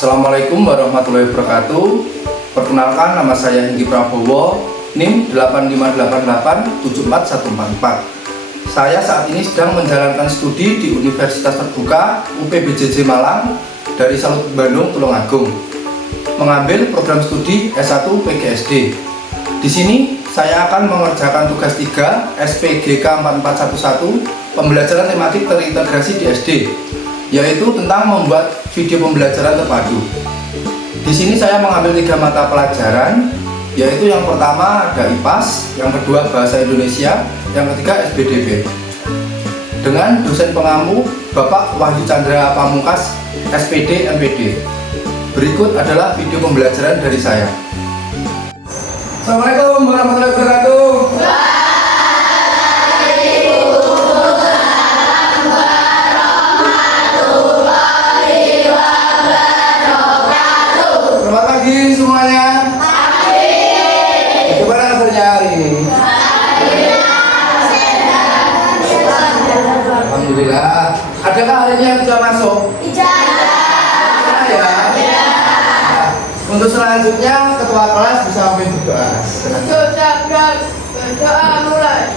Assalamualaikum warahmatullahi wabarakatuh. Perkenalkan, nama saya Hengki Prabowo, NIM 858874144. Saya saat ini sedang menjalankan studi di Universitas Terbuka UPBJJ Malang dari Salut Bandung Tulungagung, mengambil program studi S1 PGSD. Di sini saya akan mengerjakan tugas 3 SPGK 4411 pembelajaran tematik terintegrasi di SD, yaitu tentang membuat video pembelajaran terpadu. Di sini saya mengambil 3 mata pelajaran, yaitu yang pertama ada IPAS, yang kedua Bahasa Indonesia, yang ketiga SBDB. Dengan dosen pengampu Bapak Wahyu Chandra Pamungkas, SPD MPD. Berikut adalah video pembelajaran dari saya. Assalamualaikum warahmatullahi wabarakatuh. Selamat pagi semuanya. Gimana kabarnya hari ini? Alhamdulillah. Adakah hari ini yang sudah masuk? Iya. Ya. Untuk selanjutnya ketua kelas bisa memimpin doa. Berdoa mulai.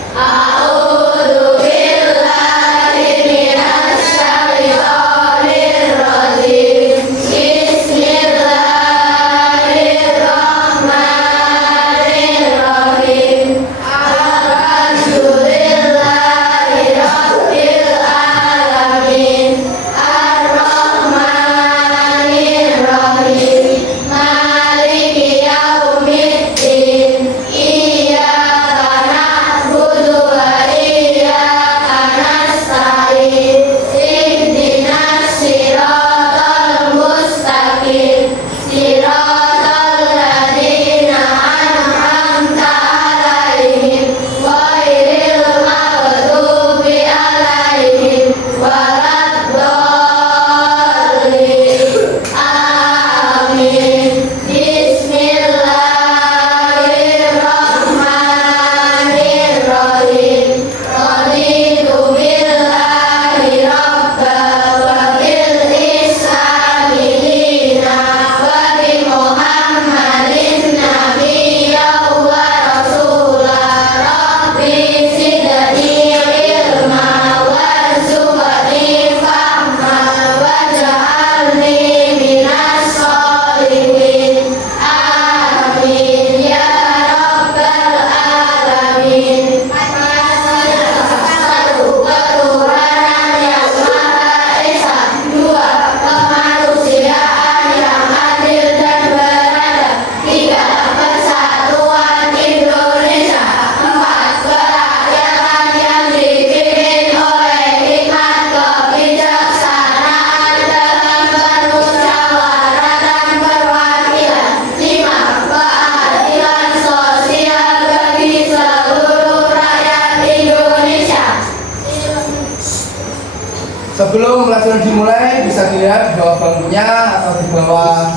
Sebelum pelajaran dimulai, bisa dilihat di bawah bangkunya atau di bawah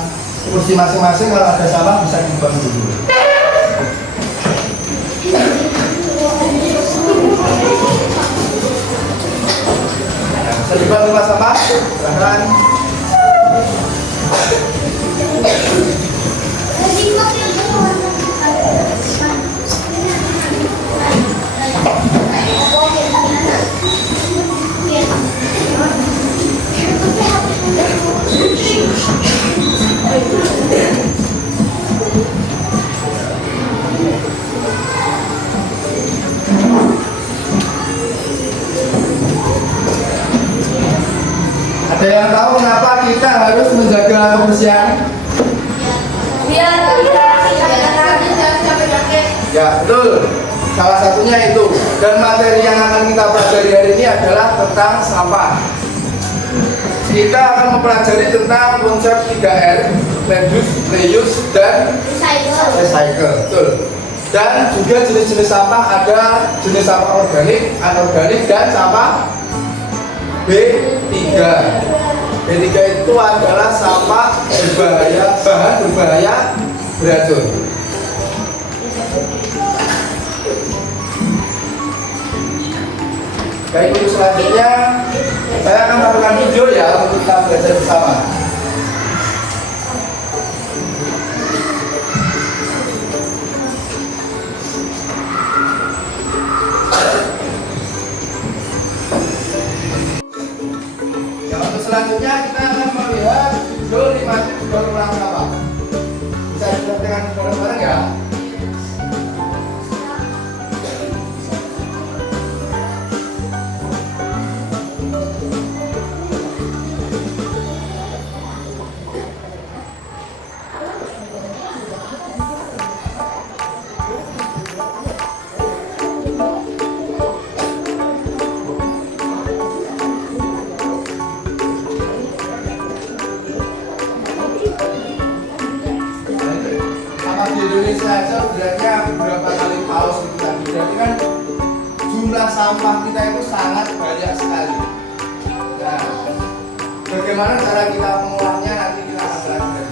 kursi masing-masing. Kalau ada salah bisa dibuang dulu. Bisa dibuang dulu sampah. Silahkan. Ada yang tahu kenapa kita harus menjaga kebersihan? Biar Ya, betul. Salah satunya itu. Dan materi yang akan kita pelajari hari ini adalah tentang sampah. Kita akan mempelajari tentang konsep 3R, reuse, dan recycle. Betul. Dan juga jenis-jenis sampah, ada jenis sampah organik, anorganik, dan sampah B3. B3 itu adalah sampah berbahaya, bahan berbahaya beracun. Baik, untuk selanjutnya saya akan tampilkan video ya untuk kita belajar bersama. selanjutnya kita akan melihat judul 5 tips daur ulang sampah. Bisa diperhatikan bareng-bareng ya. Di Indonesia aja beratnya berapa kali paus itu tadi, berarti kan jumlah sampah kita itu sangat banyak sekali. Nah, bagaimana cara kita mengolahnya nanti kita akan belajar.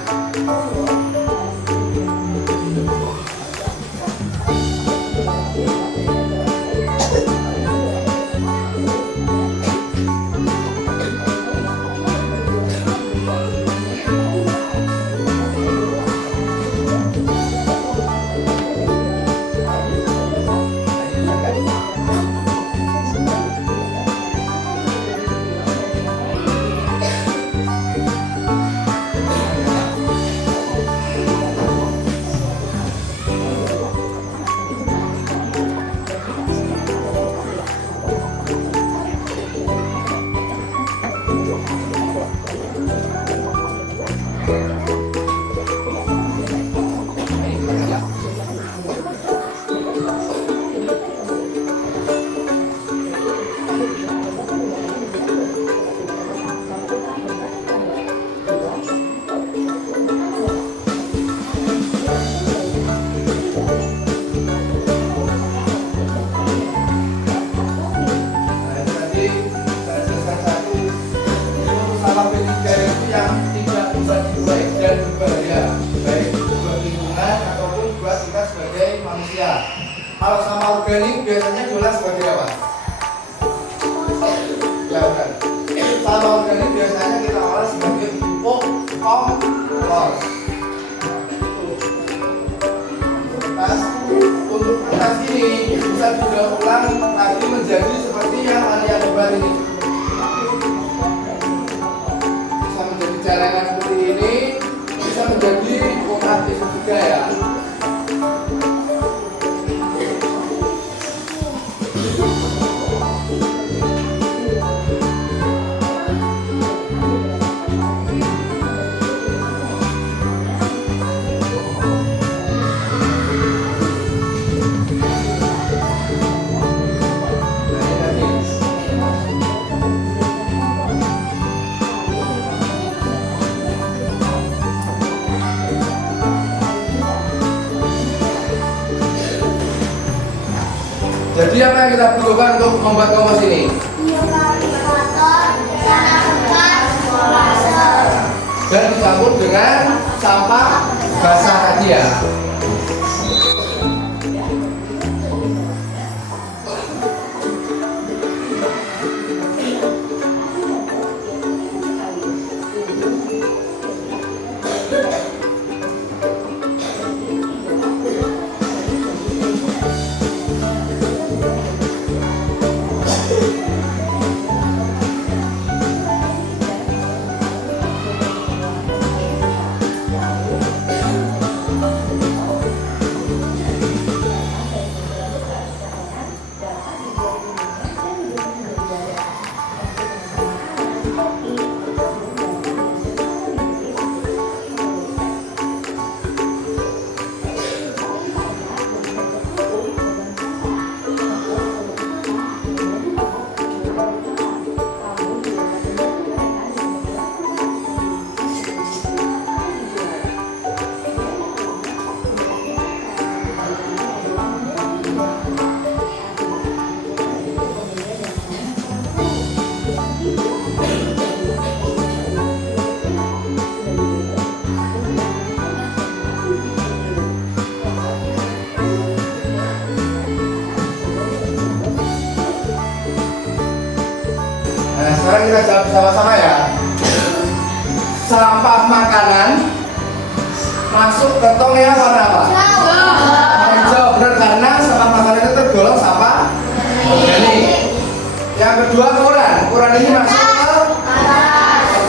Sampah B3 itu yang tidak bisa dibuang dan berbahaya, baik buat lingkungan ataupun buat kita sebagai manusia. Kalau sampah organik biasanya diolah sebagai apa? Ya bukan. Sampah organik biasanya kita olah sebagai pupuk kompos. Untuk kertas ini bisa didaur ulang lagi menjadi seperti yang kalian buat ini. Celengan seperti ini bisa menjadi kooperatif juga ya. Jadi apa yang kita butuhkan untuk membuat kompos ini? Dan dicampur dengan sampah basah tadi ya. Nah, sekarang kita jawab sama-sama ya. Sampah makanan masuk ke tong yang warna apa? Hijau. Benar, karena sampah makanan itu tergolong sampah organik. Yang kedua koran. Koran ini masuk ke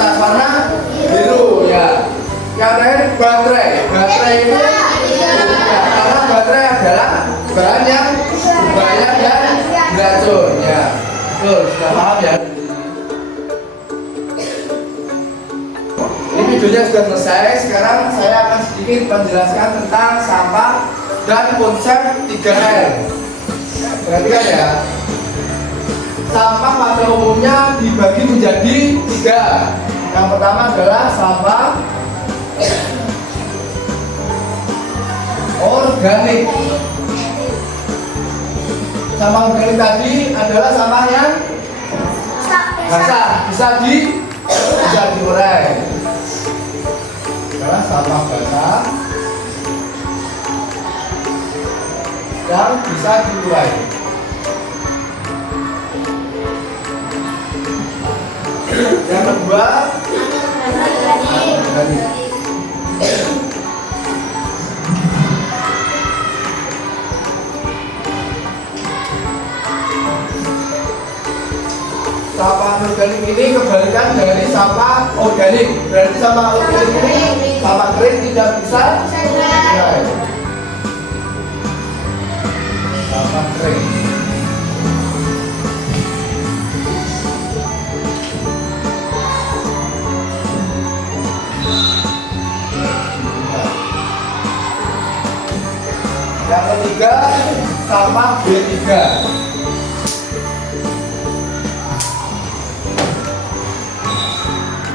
bahan yang berbahaya dan beracun. Ya, betul, sudah paham ya. Ini videonya sudah selesai. Sekarang saya akan sedikit menjelaskan tentang sampah dan konsep 3R. Perhatikan ya. Sampah pada umumnya dibagi menjadi 3. Yang pertama adalah sampah organik. Sampah organik tadi adalah sampah yang basah, bisa diurai. Adalah sampah basah yang bisa diurai. Yang kedua, organik. Sampah organik ini kebalikan dari sampah organik. Berarti sampah organik ini sampah kering tidak bisa diurai. Sampah kering. Yang ketiga, sampah B3.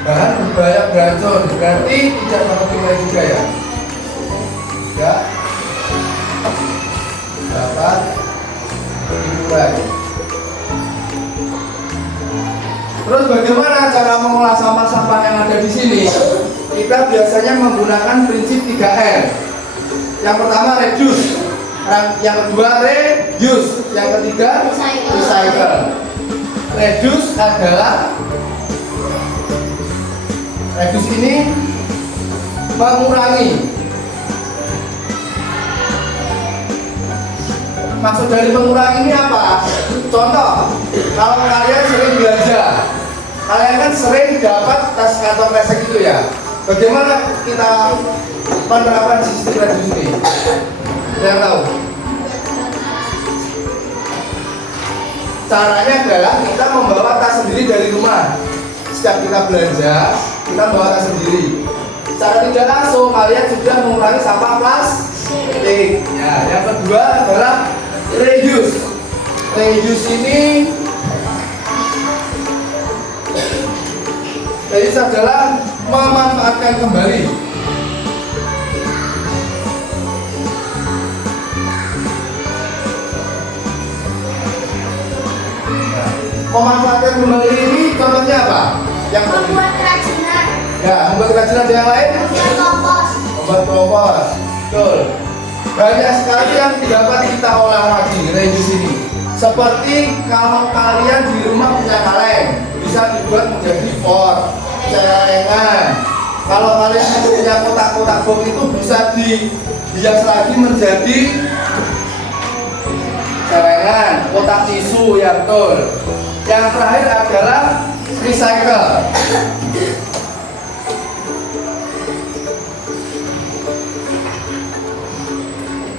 Bahan berbahaya beracun, berarti tidak dapat diurai juga ya. Tidak dapat diurai. Terus bagaimana cara mengolah sampah-sampah yang ada di sini? Kita biasanya menggunakan prinsip 3R. Yang pertama reduce, yang kedua reuse, yang ketiga recycle. Reduce adalah reduce ini mengurangi. Maksud dari mengurangi ini apa? Contoh, kalau kalian sering belanja, kalian kan sering dapat tas kantong kresek itu ya. Bagaimana kita menerapkan sistem reduce ini? Yang tahu? Caranya adalah kita membawa tas sendiri dari rumah. Setiap kita belanja, kita bawa tas sendiri. Secara tidak langsung kalian sudah mengurangi sampah plastik. Ya, yang kedua adalah reuse. Reuse ini adalah memanfaatkan kembali. Memanfaatkan kembali ini contohnya apa? Yang Membuat kerajinan. Ya, membuat kerajinan yang lain. Membuat kompos. Membuat kompos. Betul. Banyak sekali yang dapat kita olah lagi reuse ini. Seperti kalau kalian di rumah punya kaleng, bisa dibuat menjadi pot, celengan. Kalau kalian punya kotak-kotak box itu bisa dihias lagi menjadi celengan, kotak tisu yang betul. Yang terakhir adalah recycle.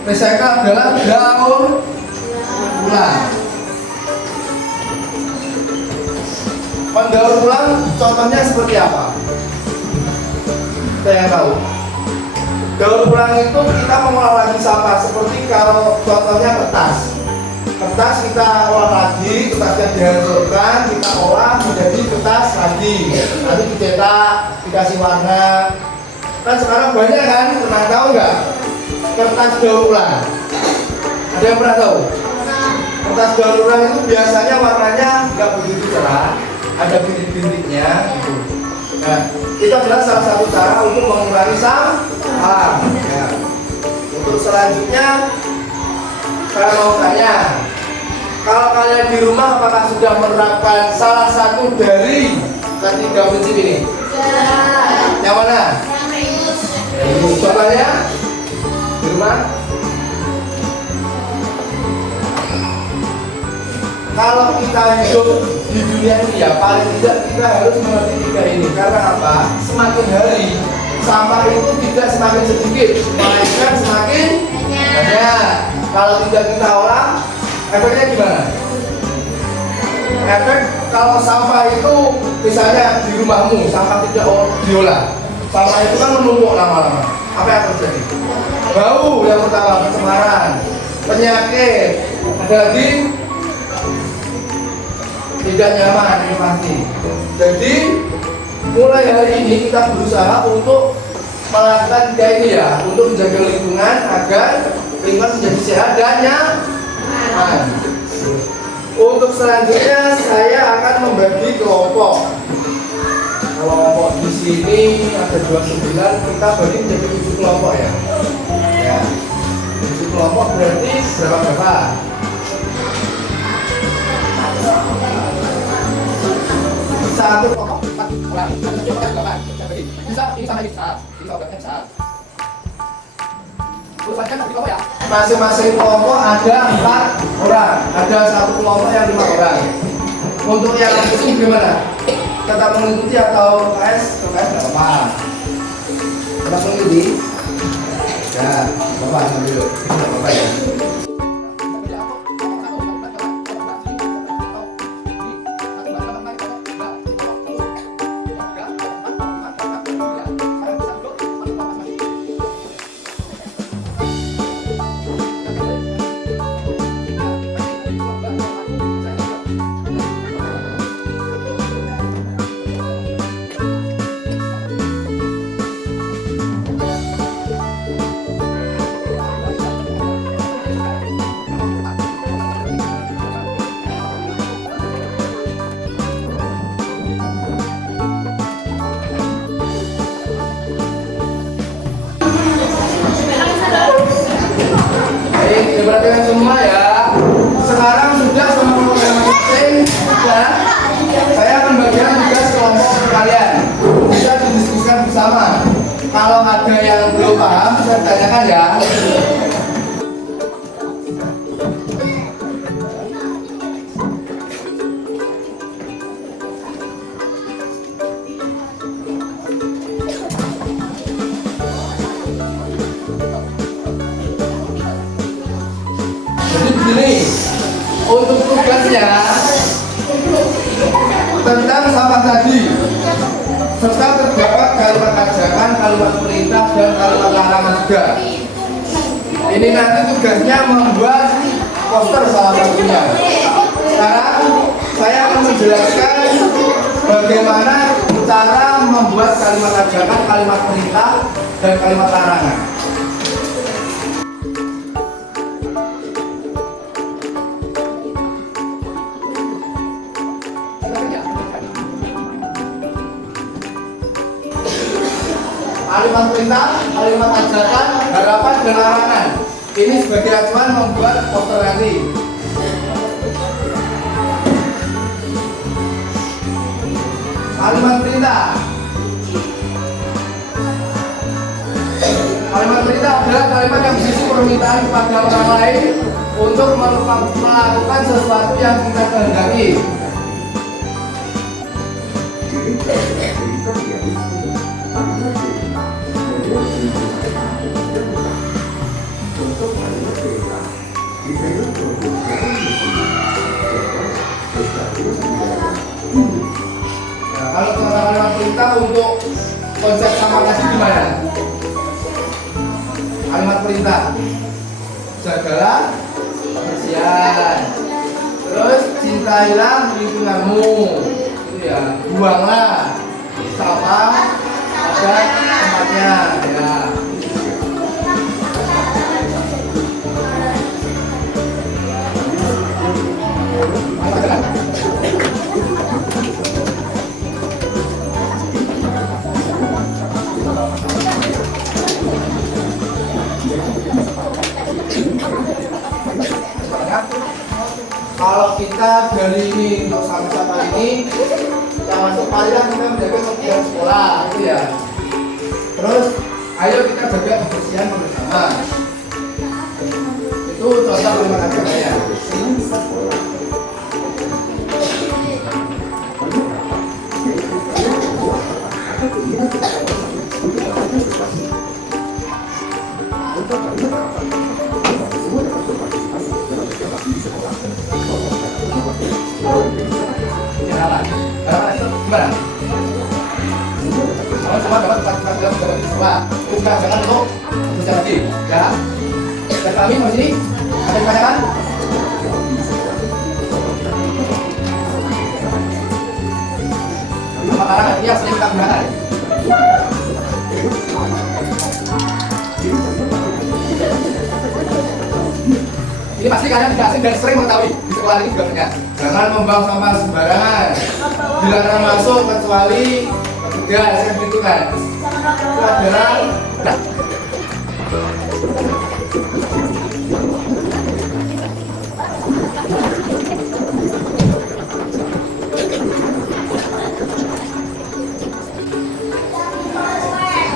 Recycle adalah daur ulang. Mendaur ulang contohnya seperti apa? Saya tahu. Daur ulang itu kita mengolah lagi sampah, seperti kalau contohnya kertas. Kertas kita olah lagi, kertasnya dihancurkan, kita olah menjadi kertas lagi. Nanti dicetak, dikasih warna. Kan sekarang banyak kan, pernah tahu nggak? Kertas daur ulang. Ada yang pernah tahu? Kertas daur ulang itu biasanya warnanya nggak begitu cerah, ada bintik-bintiknya. Gitu. Nah, itu adalah salah satu cara untuk mengurangi sampah. Ya. Untuk selanjutnya, saya mau tanya, kalau kalian di rumah apakah sudah menerapkan salah satu dari ketiga prinsip ini? Ya. Yang mana? Contohnya di rumah. Kalau kita hidup di dunia ini ya paling tidak kita harus mengerti tiga ini. Karena apa? Semakin hari sampah itu tidak semakin sedikit, melainkan semakin banyak. Kalau tidak kita olah, efeknya gimana? Efek kalau sampah itu misalnya di rumahmu sampah tidak diolah, sampah itu kan menumpuk lama-lama. Apa yang terjadi? Bau yang pertama, pencemaran, penyakit, ada lagi tidak nyaman, ini pasti. Jadi mulai hari ini kita berusaha untuk melakukan kayak ini ya, untuk menjaga lingkungan agar lingkungan menjadi sehat dan nyaman. Untuk selanjutnya saya akan membagi kelompok. Kelompok di sini ada 29, kita bagi menjadi 7 kelompok ya. Ya, 7 kelompok berarti berapa? Satu kelompok 4 orang. Bisa ini sama bisa bisa. Masing-masing kelompok ada 4 orang, ada satu kelompok yang 5 orang. Untuk yang itu gimana? Tetap mengikuti atau KS nggak apa-apa. Tetap mengikuti. Ya, bapak ambil dulu. Nggak apa-apa ya. Diperhatikan semua ya. Sekarang sudah sama program masing-masing sudah. Saya akan bagikan tugas kelompok kalian. Bisa didiskusikan bersama. Kalau ada yang belum paham, bisa ditanyakan ya. Jadi begini, untuk tugasnya tentang sampah tadi, serta terdapat kalimat ajakan, kalimat perintah, dan kalimat larangan juga. Ini nanti tugasnya membuat poster salah satunya. Sekarang saya akan menjelaskan bagaimana cara membuat kalimat ajakan, kalimat perintah, dan kalimat larangan. Kalimat perintah, kalimat ajakan, harapan, dan larangan. Ini sebagai acuan membuat poster nanti. Kalimat perintah. Kalimat perintah adalah kalimat yang berisi permintaan kepada orang lain untuk melakukan sesuatu yang kita kehendaki. Nah, kalau kalimat perintah untuk konsep sampah tadi gimana? Kalimat perintah, jagalah kebersihan, terus cintailah lingkunganmu, itu ya, buanglah sampah pada tempatnya ya. Kalau kita dari ini untuk sampah ini yang masuk parilah kita menjaga kebersihan sekolah gitu ya. Terus ayo kita jaga kebersihan bersama. Itu contoh kalimat ajakan ya. Itu gimana? Semua dapat 4 dapat siswa. Terus jangan untuk bisa lagi, ya. Dan kami di sini ada yang tanyakan? Makanan yang sering kita gunakan. Ini pasti kalian tidak asing dan sering mengetahui di sekolah ini juga punya. Jangan membuang sampah sembarangan. Dilarang masuk kecuali petugas yang gitu kan. Itu adalah nah.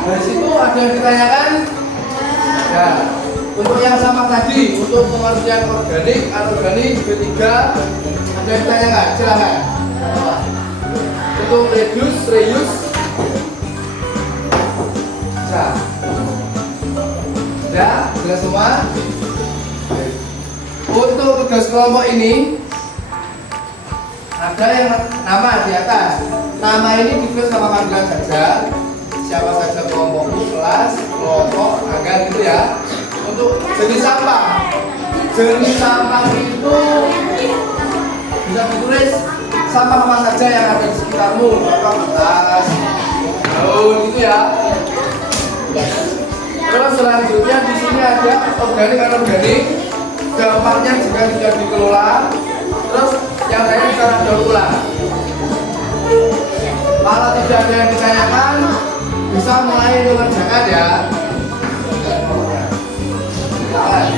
Dari situ ada yang ditanyakan. Ya, untuk yang sama tadi, untuk pengertian organik, anorganik, B3, ada yang ditanyakan? Silakan. Untuk reduce, reuse, bisa. Sudah, jelas semua. Untuk tugas kelompok ini ada yang nama di atas. Nama ini ditulis sama panggilan saja. Siapa saja kelompokku, kelas, kelompok, agar gitu ya. Untuk jenis sampah. Jenis sampah itu bisa ditulis sampah apa saja yang ada di sekitarmu, kertas, daun gitu ya. Terus selanjutnya di sini ada organik anorganik. Dampaknya jika tidak dikelola. Terus yang lainnya sekarang daur ulang. Kalau tidak ada yang ditanyakan, bisa mulai mengerjakan ya. Silakan.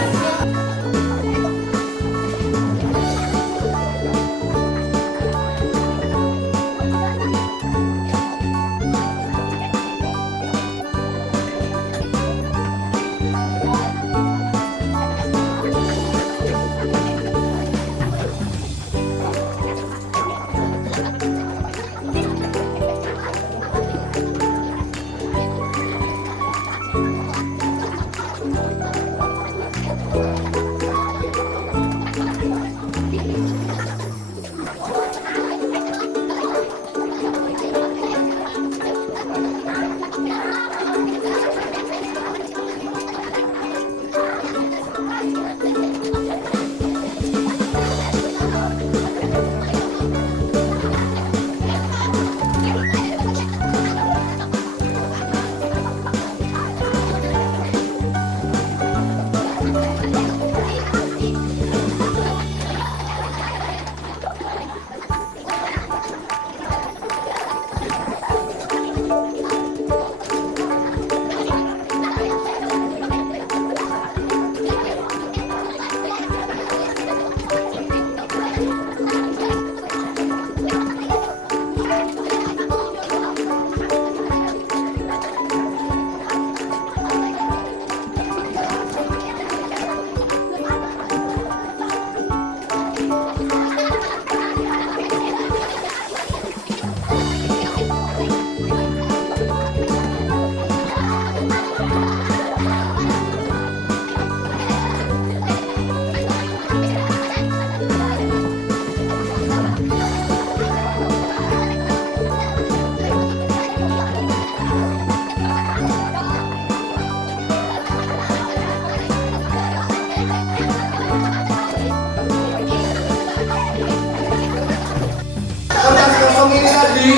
Ini tadi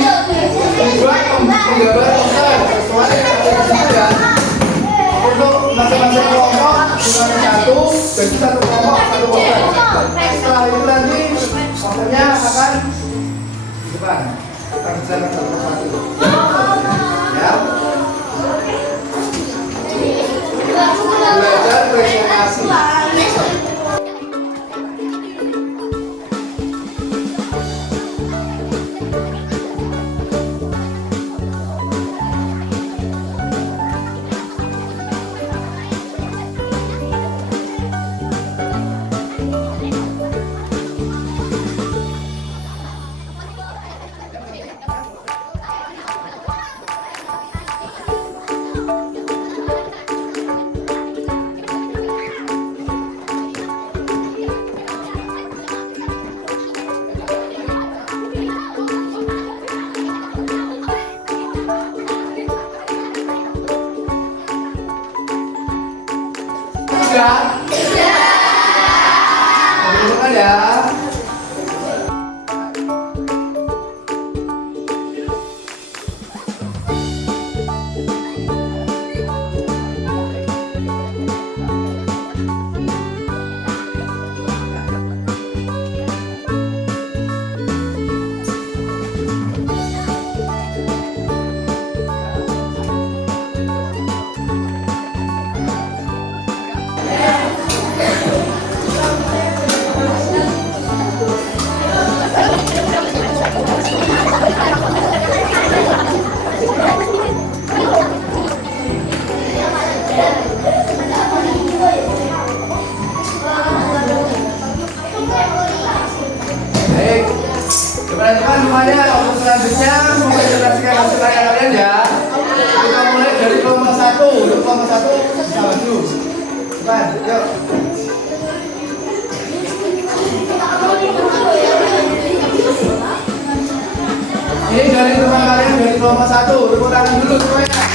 dibuat penggambaran konten sesuai yang ada di situ ya. Untuk masing-masing kelompok dengan satu, jadi satu kelompok satu konten. Setelah itu nanti kontennya akan di depan. Kita kerjakan satu persatu. Ya. Belajar presentasi. sudah? Dudukkan ya. Baik, teman-teman semuanya untuk selanjutnya mengonsentrasikan hasil karya kalian ya. Kita mulai dari kelompok 1. Untuk kelompok 1 bisa maju. Depan, yuk. Ini dari teman kalian dari kelompok 1. Tepuk tangan dulu semuanya.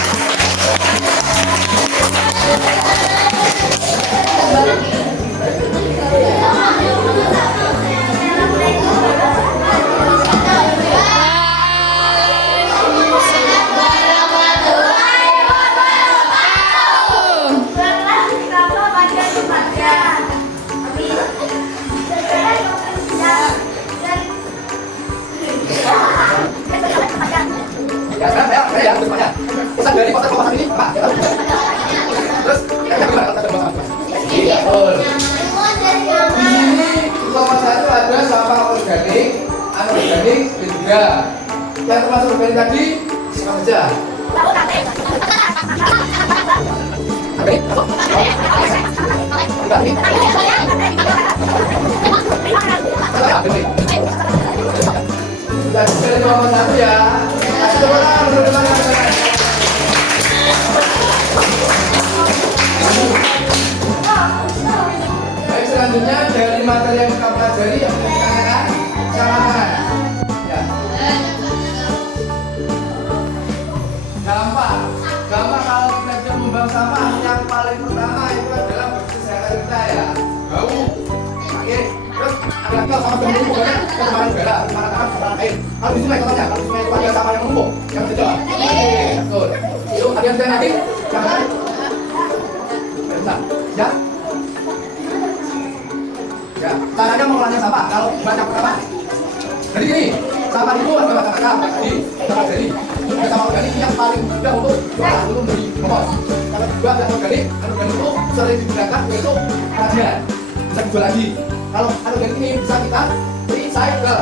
Ya, saya bertanya. Pesan dari kota kelompok 1 ini, Pak. Terus, kita gimana kalau kita bersama? Iya, betul. Di sini kelompok 1 ada sampah organik, anorganik, dan juga yang termasuk organik tadi, siapa saja? Sudah dari kelompok 1 ya. Kasih tepuk tangan untuk teman-teman. Baik, selanjutnya dari materi yang kita pelajari yang kita tanyakan silakan. Ya. Gampang kalau kita bisa membuang sampah yang paling pertama itu adalah kesehatan kita ya. Bau, sakit, terus ada sama temen pokoknya kemarin udara, kemana tangan, kemana air. Kalau di sungai contohnya, kalau di sungai itu ada sampah yang menumpuk, yang betul. Betul. Itu ada yang nanti, jangan. Bentar, ya. Ya, caranya mengolahnya sampah. Kalau baca pertama, jadi gini, sampah itu ada macam-macam. Jadi sampah organik yang paling mudah untuk diolah untuk menjadi kompos. Kalau juga yang organik itu sering digunakan yaitu radian, bisa dijual lagi. Kalau anorganik ini bisa kita recycle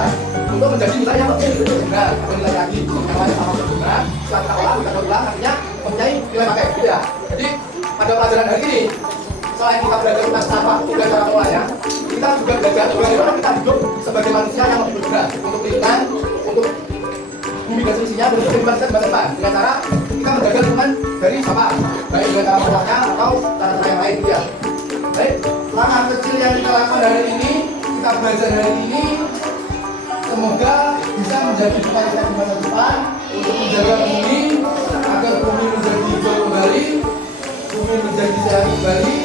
untuk menjadi nilai yang lebih berguna atau nilai lagi. Yang namanya sampah berguna, setelah kita olah, kita ulang, artinya mempunyai nilai pakai, gitu ya. Jadi pada pelajaran hari ini, selain kita belajar tentang sampah dan cara mengolahnya, kita juga belajar bagaimana kita hidup sebagai manusia yang lebih berguna untuk lingkungan, untuk bumi dan seisinya, dan untuk masa depan dengan cara kita menjaga lingkungan dari sampah, baik dengan cara mengolahnya atau cara-cara yang lain, ya. Baik, langkah kecil yang kita lakukan hari ini, kita belajar hari ini, semoga bisa menjadi kita di masa depan untuk menjaga bumi agar bumi menjadi hijau kembali, bumi menjadi sehat kembali,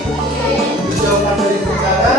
dijauhkan dari bencana,